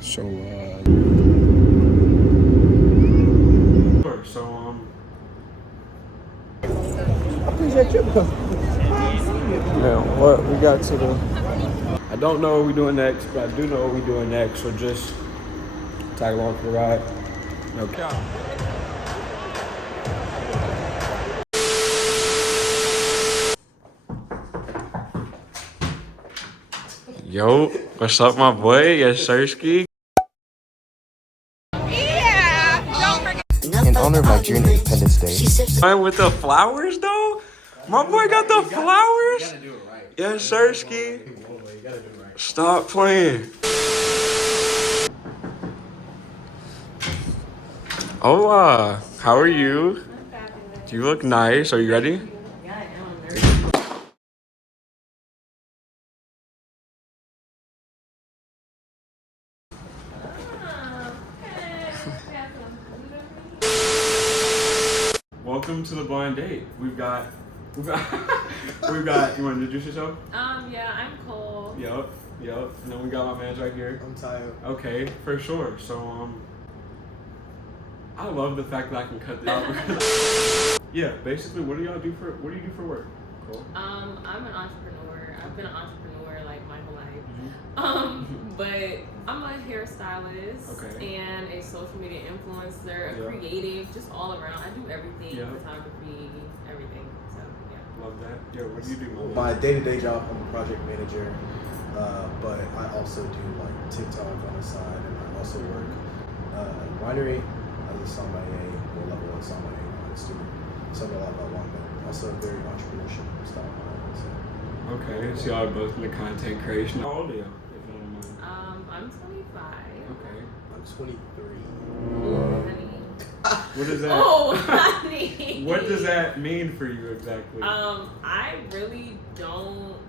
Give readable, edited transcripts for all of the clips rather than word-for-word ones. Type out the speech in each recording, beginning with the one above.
So, Appreciate you because now what we got to do? I don't know what we're doing next, but I do know what we're doing next. So just tag along for the ride. Okay. Yo, what's up, my boy? Yes, Sirski. In honor of Nigerian Independence Day. With the flowers, though? My boy got the flowers? Yes, Sirski. Stop playing. Hola, how are you? Do you look nice? Are you ready? Welcome to the blind date. We've got, you want to introduce yourself? Yeah, I'm Cole. Yep. And then we got my man's right here. I'm tired. Okay, for sure. So, I love the fact that I can cut this out. Yeah, basically, what do you do for work, Cole? I'm an entrepreneur. I've been an entrepreneur like my whole life. But I'm a hairstylist and a social media influencer, a creative, just all around. I do everything, photography, everything. So yeah. Love that. Yo, what do you do, Mom? My day-to-day job, I'm a project manager, but I also do like TikTok on the side, and I also work at a winery as a sommelier, level 1 sommelier student. So I know a lot about wine, but also a very entrepreneurship style wine. So. Okay, so y'all are both in the content creation. How old are you? If you don't mind. I'm 25. Okay. I'm 23. Oh, honey. What does that? Oh, honey. What does that mean for you exactly? I really don't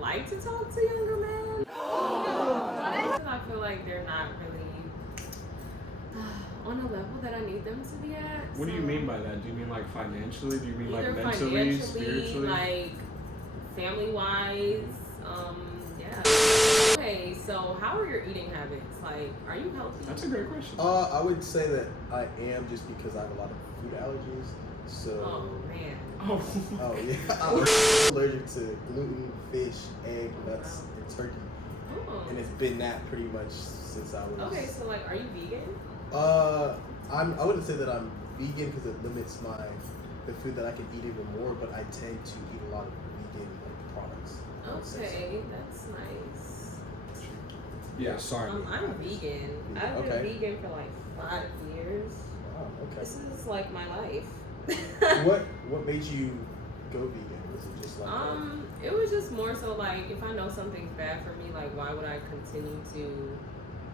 like to talk to younger men. I feel like they're not really on a level that I need them to be at. What do you mean by that? Do you mean like financially? Do you mean like Either mentally, financially, spiritually? like family-wise, yeah. Okay, so how are your eating habits? Like, are you healthy? That's a great question. I would say that I am just because I have a lot of food allergies. So. Oh man. Oh yeah. I'm allergic to gluten, fish, egg, nuts, and turkey. Oh. And it's been that pretty much since I was. Okay, so like, are you vegan? I wouldn't say that I'm vegan because it limits the food that I can eat even more, but I tend to eat a lot of vegan products. Okay, that's nice. Yeah, sorry. I'm vegan. I've been vegan for like 5 years. Wow, okay. This is like my life. What made you go vegan? Was it just like it was just more so like if I know something's bad for me, like why would I continue to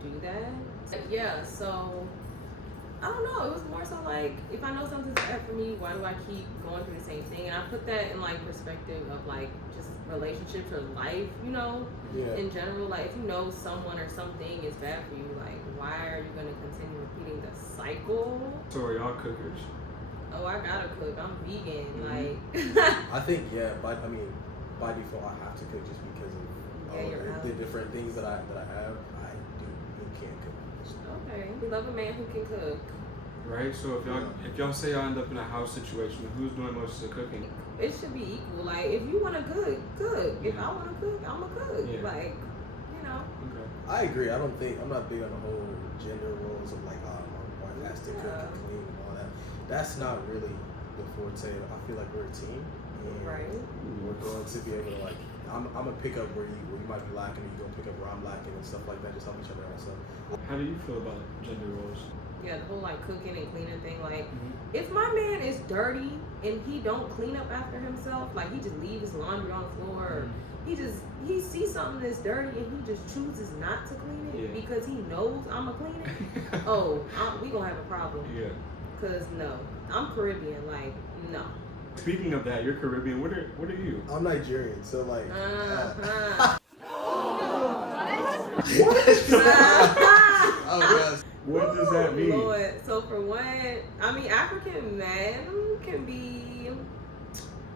do that? Yeah, so I don't know. It was more so like if I know something's bad for me, why do I keep going through the same thing? And I put that in like perspective of like just relationships or life, in general. Like if you know someone or something is bad for you, like why are you gonna continue repeating the cycle? So are y'all cookers? Oh, I gotta cook. I'm vegan. Like I think by default I have to cook just because of the different things that I have. I can't cook. Okay. We love a man who can cook. Right, so if y'all say y'all end up in a house situation, who's doing most of the cooking? It should be equal. Like if you wanna cook, cook. If I wanna cook, I'ma cook. Yeah. Like, Okay. I agree. I'm not big on the whole gender roles of like my wife has to cook and clean and all that. That's not really the forte. I feel like we're a team, and we're going to be able to like. I'm gonna pick up where you might be lacking, and you're gonna pick up where I'm lacking and stuff like that. Just help each other out. So. How do you feel about gender roles? Yeah, the whole like cooking and cleaning thing. Like, if my man is dirty and he don't clean up after himself, like he just leave his laundry on the floor, or he sees something that's dirty and he just chooses not to clean it because he knows I'ma clean it. We gonna have a problem. Yeah. Cause no, I'm Caribbean. Like, no. Speaking of that, you're Caribbean. What are you? I'm Nigerian, so like. Oh yes. What does that mean? Lord. So for one, I mean, African men can be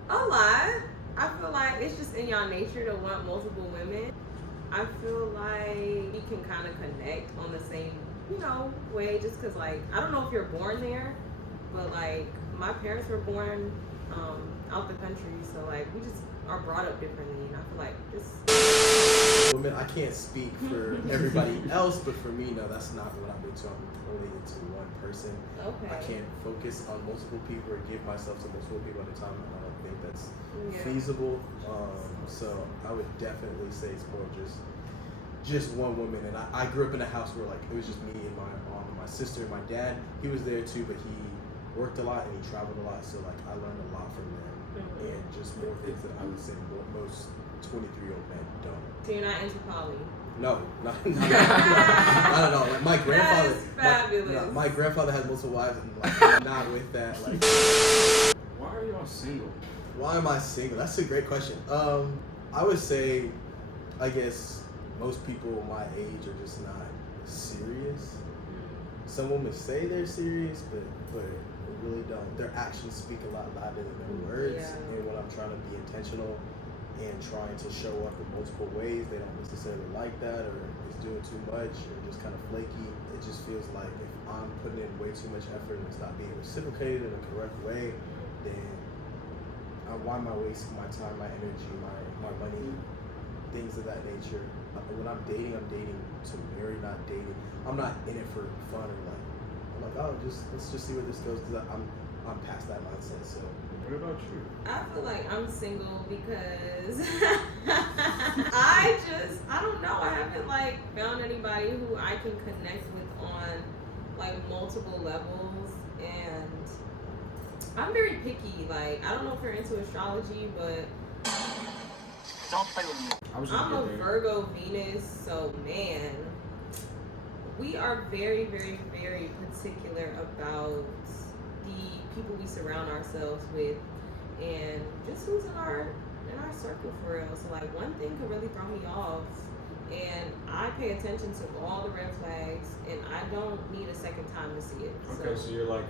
a lot. I feel like it's just in y'all nature to want multiple women. I feel like we can kind of connect on the same, way, just because, like, I don't know if you're born there, but, like, my parents were born out the country, so, like, we just are brought up differently, and I feel like just... Women, I can't speak for everybody else, but for me, no, that's not what I'm into. I'm only into one person. Okay. I can't focus on multiple people or give myself to multiple people at a time. I don't think that's feasible. So I would definitely say it's more just one woman. And I grew up in a house where, like, it was just me and my mom and my sister. My dad, he was there too, but he worked a lot and he traveled a lot. So, like, I learned a lot from them. And just more things that I would say most 23-year-old men don't. So you're not into poly? No, not at all. Like, my grandfather, That is fabulous. my grandfather has multiple wives, and, like, I'm not with that. Like, Why are y'all single? why am I single? That's a great question. I would say, I guess most people my age are just not serious. Some women say they're serious, but really don't. Their actions speak a lot louder than their words. Yeah. And when I'm trying to be intentional and trying to show up in multiple ways, they don't necessarily like that, or it's doing too much, or just kind of flaky. It just feels like if I'm putting in way too much effort and it's not being reciprocated in a correct way, then why am I wasting my time, my energy, my money, things of that nature? When I'm dating to marry, not dating. I'm not in it for fun or like. I'm like, oh, let's just see where this goes, because I'm past that mindset. So. What about you? I feel like I'm single because I don't know. I haven't, like, found anybody who I can connect with on, like, multiple levels, and I'm very picky. Like, I don't know if you're into astrology, but Don't play with me. I'm a Virgo Venus, so man, we are very, very, very particular about the people we surround ourselves with, and just who's in our circle for real. So, like, one thing could really throw me off, and I pay attention to all the red flags, and I don't need a second time to see it. Okay, so you're like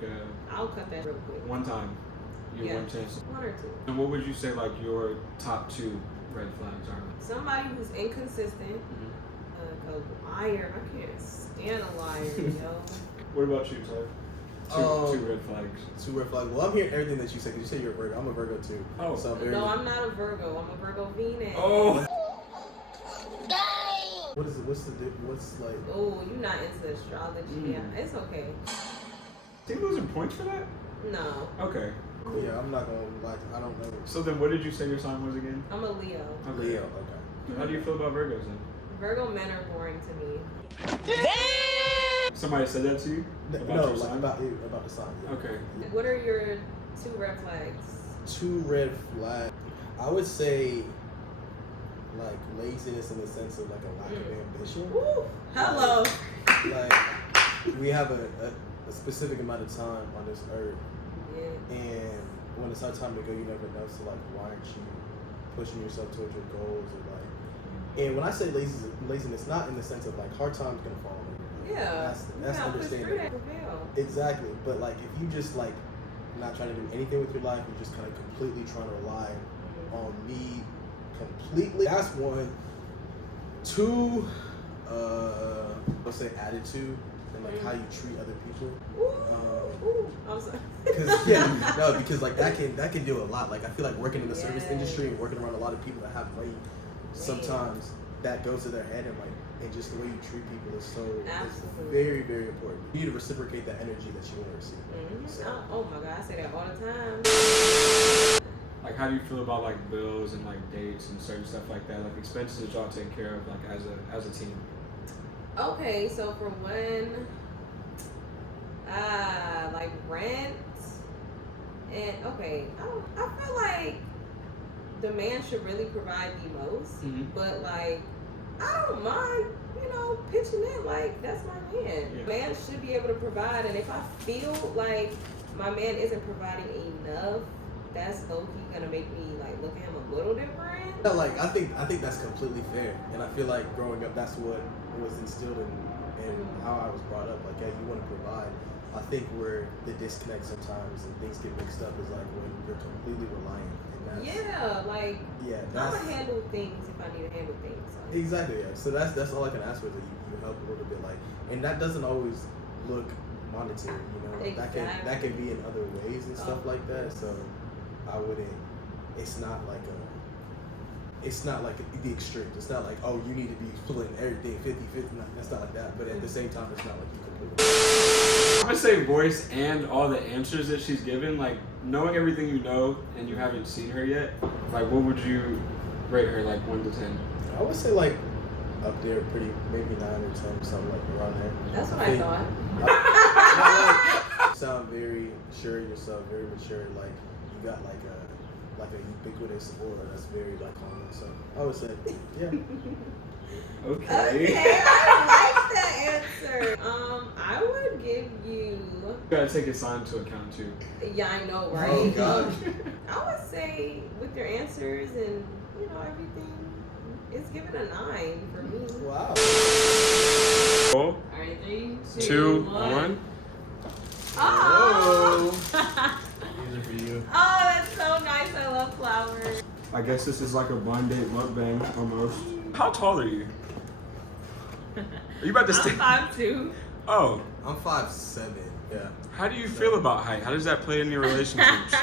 I'll cut that real quick. one time. You Yeah. one chance. One or two. And what would you say like your top 2 red flags are? Somebody who's inconsistent, a liar. I can't stand a liar, yo. What about you, Tyler? Two red flags. 2 red flags. Well, I'm hearing everything that you said, because you said you're a Virgo. I'm a Virgo too. Oh. So I'm very, No, I'm not a Virgo. I'm a Virgo Venus. Oh. What is it? What's like? Oh, you're not into astrology. Yeah, it's okay. Are you losing points for that? No, Okay. Yeah, I'm not gonna lie. I don't know. So then what did you say your sign was again? I'm a Leo. Okay. Leo. Okay. How do you feel about Virgos then? Virgo men are boring to me. Somebody said that to you? About No, your like sign? about the sign. Yeah. Okay. What are your 2 red flags? 2 red flags. I would say, like, laziness in the sense of like a lack of ambition. Ooh, hello. Like, we have a specific amount of time on this earth, Yeah. and when it's our time to go, you never know. So, like, why aren't you pushing yourself towards your goals, or like? And when I say laziness, not in the sense of like hard times gonna fall on you. Yeah. That's understandable. Exactly, but like if you just like not trying to do anything with your life, you're just kind of completely trying to rely on me completely. That's 1. 2, let's say attitude and like how you treat other people. Ooh, I'm sorry. Because like that can do a lot. Like I feel like working in the service industry and working around a lot of people that have money, sometimes that goes to their head, and just the way you treat people is so it's very, very important. You need to reciprocate that energy that you want to receive. So. Oh my God, I say that all the time. Like how do you feel about like bills and like dates and certain stuff like that? Like expenses that y'all take care of like as a team? Okay, so for one, like rent, and okay, I feel like the man should really provide the most, but like I don't mind, pitching in, like that's my man. Yeah. Man should be able to provide, and if I feel like my man isn't providing enough, that's low-key gonna make me like look at him a little different. Yeah, like I think that's completely fair, and I feel like growing up, that's what was instilled in how I was brought up. Like, yeah, you want to provide, I think where the disconnect sometimes and things get mixed up is like when you're completely reliant. And that's, Yeah, like yeah, I'm that's gonna handle things if I need to handle things. So. exactly. Yeah. So that's all I can ask for, that you help a little bit, like, and that doesn't always look monetary, you know. Exactly. That can be in other ways and stuff like that. So I wouldn't. It's not like the extremes. It's not like, oh, you need to be splitting everything 50-50. That's not like that. But at the same time, it's not like you completely. I'm gonna say voice and all the answers that she's given, like knowing everything you know and you haven't seen her yet, like what would you rate her, like 1 to 10? I would say like up there, pretty, maybe 9 or 10, something like around there. That's what I think- thought. You sound very sure of yourself, very mature. Like you got like a ubiquitous aura that's very like calming. So I would say, yeah. Okay, I like that answer. I would give you. You gotta take his sign into account too. Yeah, I know, right? Oh God. I would say with your answers and everything, it's given a 9 for me. Wow. Oh, All right, 3, 2, 1. 1. Oh. These are for you. Oh, that's so nice. I love flowers. I guess this is like a blind date mukbang almost. How tall are you? Are you about to stay? I'm 5'2". Oh, I'm 5'7". Yeah. how do you feel about height? How does that play in your relationships?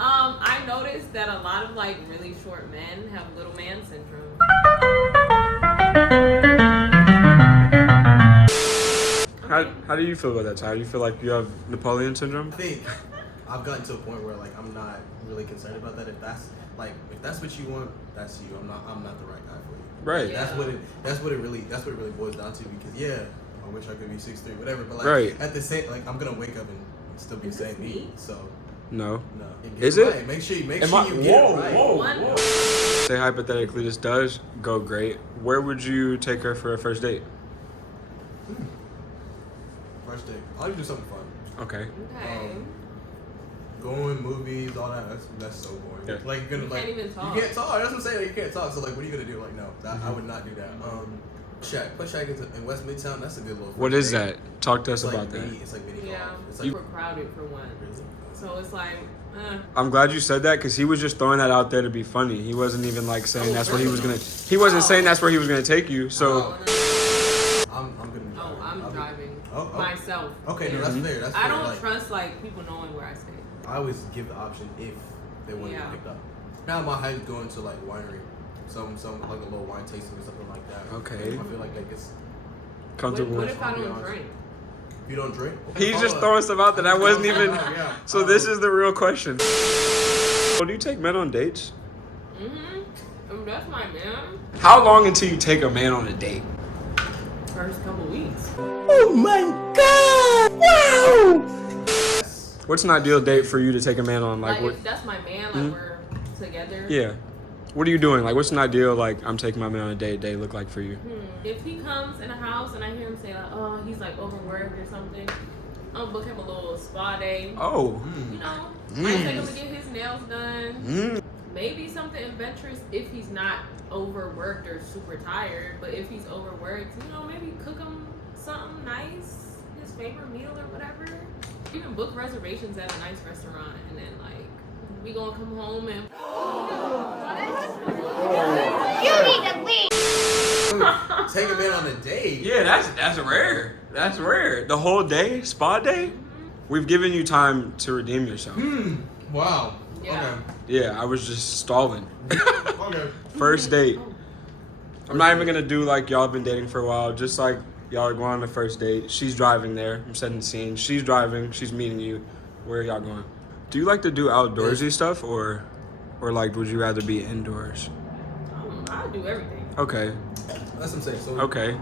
I noticed that a lot of like really short men have little man syndrome. How do you feel about that, Ty? Do you feel like you have Napoleon syndrome? I think I've gotten to a point where like I'm not really concerned about that. If that's what you want, that's you. I'm not the right guy for you. Right. Yeah. That's what it really boils down to. Because yeah, I wish I could be 6'3", whatever. But like Right. at the same, like I'm gonna wake up and still be the same me. So No. no. Is it? it? Right. Make sure you Whoa, get it right. whoa. Say hypothetically this does go great. Where would you take her for a first date? First date. I'll do something fun. Okay. Okay. Going movies, all that. That's so boring. Yeah. Like you're gonna You like can't even talk. You can't talk. That's what I'm saying. Like, you can't talk. So like, what are you gonna do? Like, no, I would not do that. Shaq. Put Shaq in West Midtown. That's a good little. What first is date. that? Talk to us It's like about that. mini, it's like mini Yeah, golf. It's like super crowded for one. So it's like, I'm glad you said that because he was just throwing that out there to be funny. He wasn't even like saying that's where he was gonna. He wasn't saying that's where he was gonna take you. So I'm gonna be driving. I'm I'll be- driving Oh, myself. Okay, no, that's fair. That's fair. I don't like, trust like people knowing where I stay. I always give the option if they want to Yeah. get picked up. Now my height is going to like winery, some like a little wine tasting or something like that. Okay. I feel like that gets. comfortable. What if I don't drink? You don't drink? He's just throwing stuff out that I wasn't even. Yeah. So this is the real question. So do you take men on dates? That's my man. How long until you take a man on a date? First couple weeks. What's an ideal date for you to take a man on? Like Like what? if that's my man, like we're together. Yeah. What are you doing? Like what's an ideal like I'm taking my man on a date day look like for you? If he comes in the house and I hear him say like, oh, he's like overworked or something, I'll book him a little spa day. Oh. You know, might take him to get his nails done. Maybe something adventurous if he's not overworked or super tired. But if he's overworked, maybe cook him something nice, his favorite meal or whatever. Even book reservations at a nice restaurant, and then like we gonna come home and. You need to leave. Take a man on a date. Yeah, that's rare. That's rare. The whole day, spa day. We've given you time to redeem yourself. Wow. Yeah. Yeah, I was just stalling. Okay. First date. I'm not even gonna do like y'all been dating for a while. Just like y'all are going on the first date. She's driving there. I'm setting the scene. She's driving. She's meeting you. Where are y'all going? Do you like to do outdoorsy stuff or like would you rather be indoors? I'll do everything. Okay. That's what I'm saying. So Okay.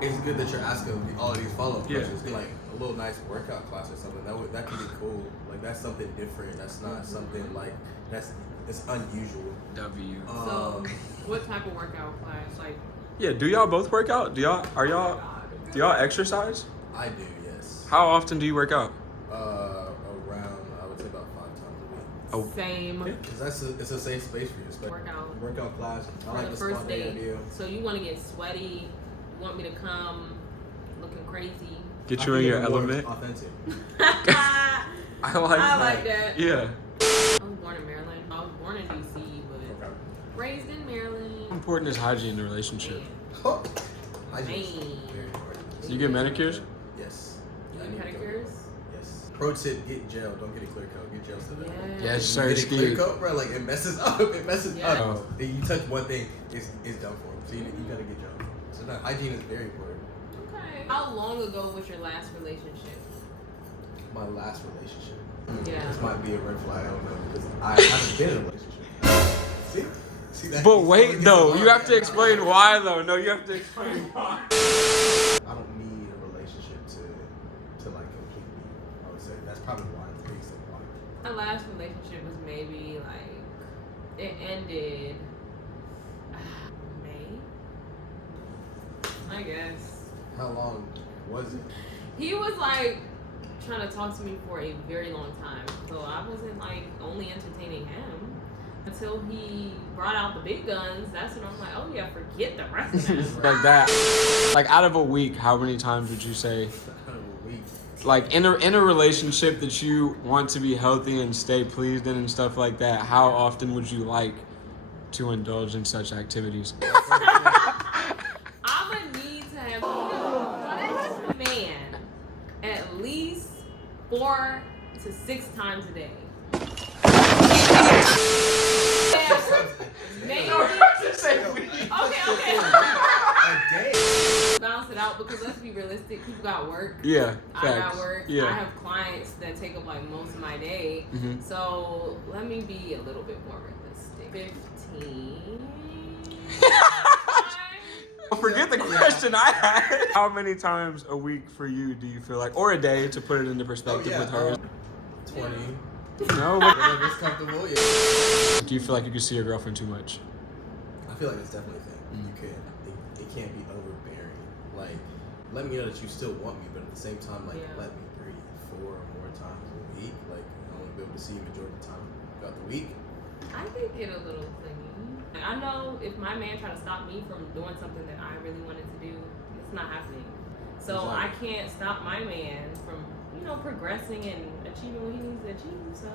it's good that you're asking all of these follow-up Yeah. questions. Like a little nice workout class or something. That can be cool. Like that's something different. That's not something like it's unusual. W. So, what type of workout class? Like, Yeah. Do y'all both work out? Do y'all exercise? I do, yes. How often do you work out? Around I would say about 5 times a week. Oh. same 'Cause it's a safe space for you. Especially workout workout class. I for like the the first spot date. idea. So you want to get sweaty? You want me to come looking crazy? Get I you in think your it's more element. Authentic. I like I that. like that. Yeah. I was born in Maryland. I was born in DC, but Okay. raised in Maryland. How important is hygiene in a relationship? Oh. Hygiene is Man. very important. You get manicures? Yes. You I get need to go. pedicures? Yes. Pro tip: get gel. Don't get a clear coat. Get gel so that. Yes. Yes, You sir. get a clear Steve. coat, bro. Like it messes up. It messes Yeah. up. If you touch one thing, it's done for. So you gotta get gel. So no, hygiene is very important. Okay. How long ago was your last relationship? My last relationship. Yeah. This might be a red flag. I don't know because I haven't been in a relationship. See that? But He's wait, throwing though. his You have arm to down. explain why, though. No, you have to explain why. I don't need a relationship to like complete me. I would say that's probably why it's based on why. My last relationship was maybe like it ended May, I guess. How long was it? He was like trying to talk to me for a very long time, so I wasn't like only entertaining him until he brought out the big guns. That's when I'm like, oh yeah, forget the rest of that. Like that. Like out of a week, how many times would you say, Kind of a week. like in a relationship that you want to be healthy and stay pleased in and stuff like that, how often would you like to indulge in such activities? I'm gonna need to have a man at least 4 to 6 times a day. Maybe. Okay. A day. Balance it out because let's be realistic. People got work. Yeah, I got facts. work. I Yeah. have clients that take up like most of my day. Mhm. So let me be a little bit more realistic. 15. Forget the question I had. How many times a week for you do you feel like, or a day to put it into perspective with her? 20. No, but Whatever's comfortable. Yeah. do you feel like you can see your girlfriend too much? I feel like it's definitely a thing. You could. It can't be overbearing. Like, let me know that you still want me, but at the same time, like, Yeah. let me breathe 4 or more times a week. Like, I want to be able to see you majority of the time throughout the week. I could get a little clingy. I know if my man tried to stop me from doing something that I really wanted to do, it's not happening. So I can't stop my man from, progressing and achieving what he needs to achieve. So,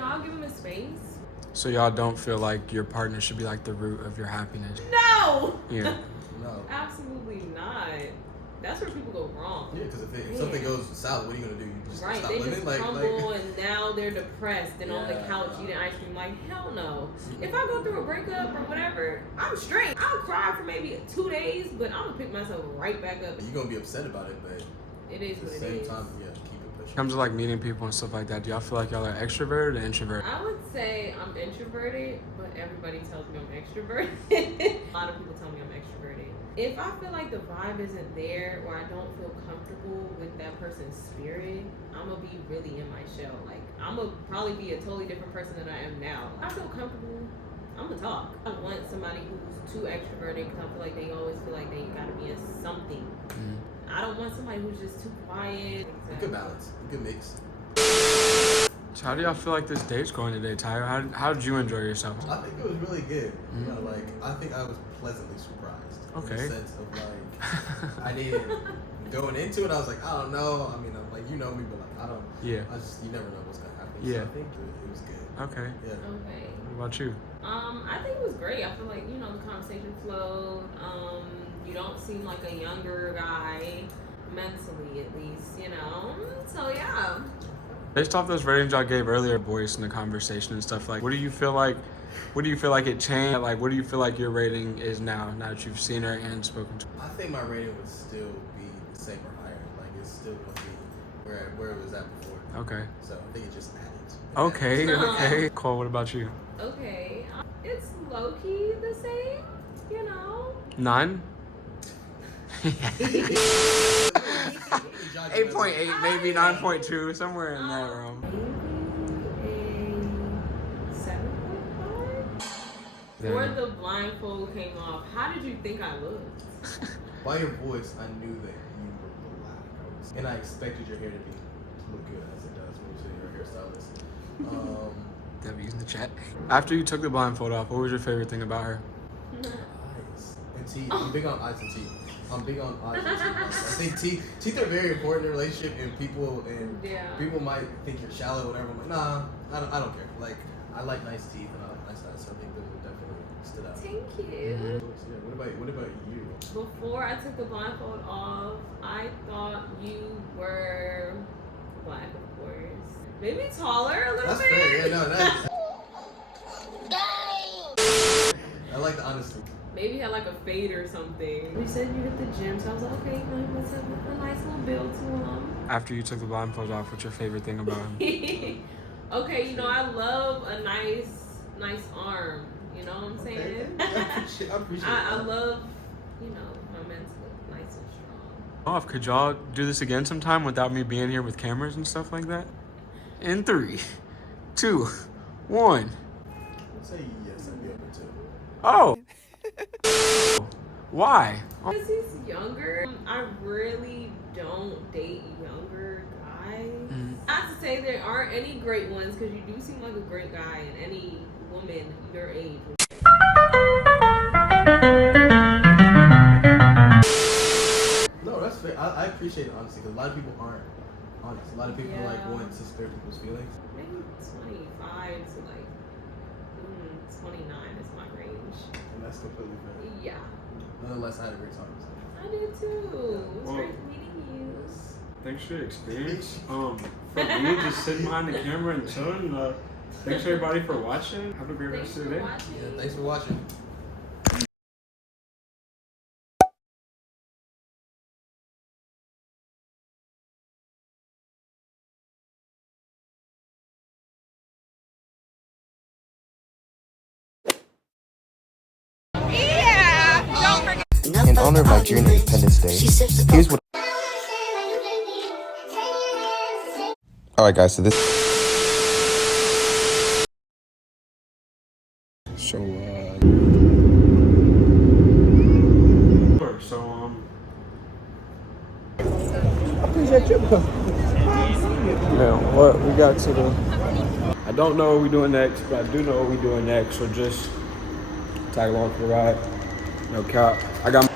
I'll give him his space. So y'all don't feel like your partner should be like the root of your happiness? No! Yeah. No. Absolutely not. That's where people go wrong. Yeah, because if something goes south, what are you gonna do? You just Right, stop they living? just Like, crumble and now they're depressed and on the Yeah, couch no. eating ice cream. Like, hell no. If I go through a breakup or whatever, I'm straight. I'll cry for maybe 2 days, but I'm gonna pick myself right back up. you're gonna be upset about it, but It is at what the it same is. time, yeah, keep it pushing. Comes to like meeting people and stuff like that, do y'all feel like y'all are extrovert or introvert? I would say I'm introverted, but everybody tells me I'm extroverted. A lot of people tell me I'm extroverted. If I feel like the vibe isn't there or I don't feel comfortable with that person's spirit, I'm gonna be really in my shell. Like, I'm gonna probably be a totally different person than I am now. I feel comfortable, I'm gonna talk. I don't want somebody who's too extroverted because I feel like they always feel like they gotta be a something. I don't want somebody who's just too quiet. A good balance, a good mix. So how do y'all feel like this date's going today, Tyra? How did you enjoy yourself? I think it was really good. You know, like, I think I was pleasantly surprised. Okay. In the sense of, like, I didn't, going into it, I was like, I don't know. I mean, I'm like, you know me, but, like, I don't, Yeah. you never know what's going to happen. Yeah. So I think it was good. Okay. Yeah. Okay. What about you? I think it was great. I feel like, the conversation flowed. You don't seem like a younger guy, mentally at least, So yeah. Based off those ratings y'all gave earlier, voice in the conversation and stuff, like, what do you feel like it changed? Like, what do you feel like your rating is now that you've seen her and spoken to her? I think my rating would still be the same or higher. Like, it's still going to be where it was at before. Okay. So I think it just added. Okay, okay. Cole, what about you? Okay. It's low key the same, 9? 8.8, maybe 9.2, somewhere in that realm. Maybe a 7.5. Before the blindfold came off, how did you think I looked? By your voice, I knew that you were black. And I expected your hair to look good as it does when you're a hairstylist. Debbie's in the chat. After you took the blindfold off, what was your favorite thing about her? Eyes. teeth. I'm big on eyes and teeth. I'm big on eyes and teeth. I think teeth are very important in a relationship, and people might think you're shallow or whatever. I'm like, nah, I don't care. Like, I like nice teeth and I like nice eyes, so I think those would definitely stood out. Thank you. Yeah, what about you? Before I took the blindfold off, I thought you were black, of course. Maybe taller a little That's bit. fair. Yeah, no, that's. I like the honesty. Maybe had like a fade or something. You said you hit the gym, so I was like, okay, you know, he must have a nice little build to him. After you took the blindfold off, what's your favorite thing about him? Okay, you know, I love a nice arm. You know what I'm saying? Okay. I appreciate I that. love, you know, my men's look nice and strong. Off. Could y'all do this again sometime without me being here with cameras and stuff like that? In 3, 2, 1. I'd say yes, I'd be open to it. Oh. Why? Because he's younger. I really don't date younger guys. Not to say there aren't any great ones, because you do seem like a great guy, and any woman your age. No, that's fair. I appreciate honesty because a lot of people aren't honest. A lot of people like want to spare people's feelings. Maybe 25 to like 29 is my range. And that's completely fair. Yeah. Nonetheless, I had a great time. So. I did too. It was Well, great meeting you. Thanks for your experience. For me, just sitting behind the camera and chilling. Thanks everybody for watching. Have a great Thanks rest for of the day. watching. Yeah, thanks for watching. In honor of Nigerian Independence Day, here's what. Alright, guys, so this. So, Now, what we got to the... I don't know what we're doing next, but I do know what we're doing next, so just tag along for the ride. No cap. I got...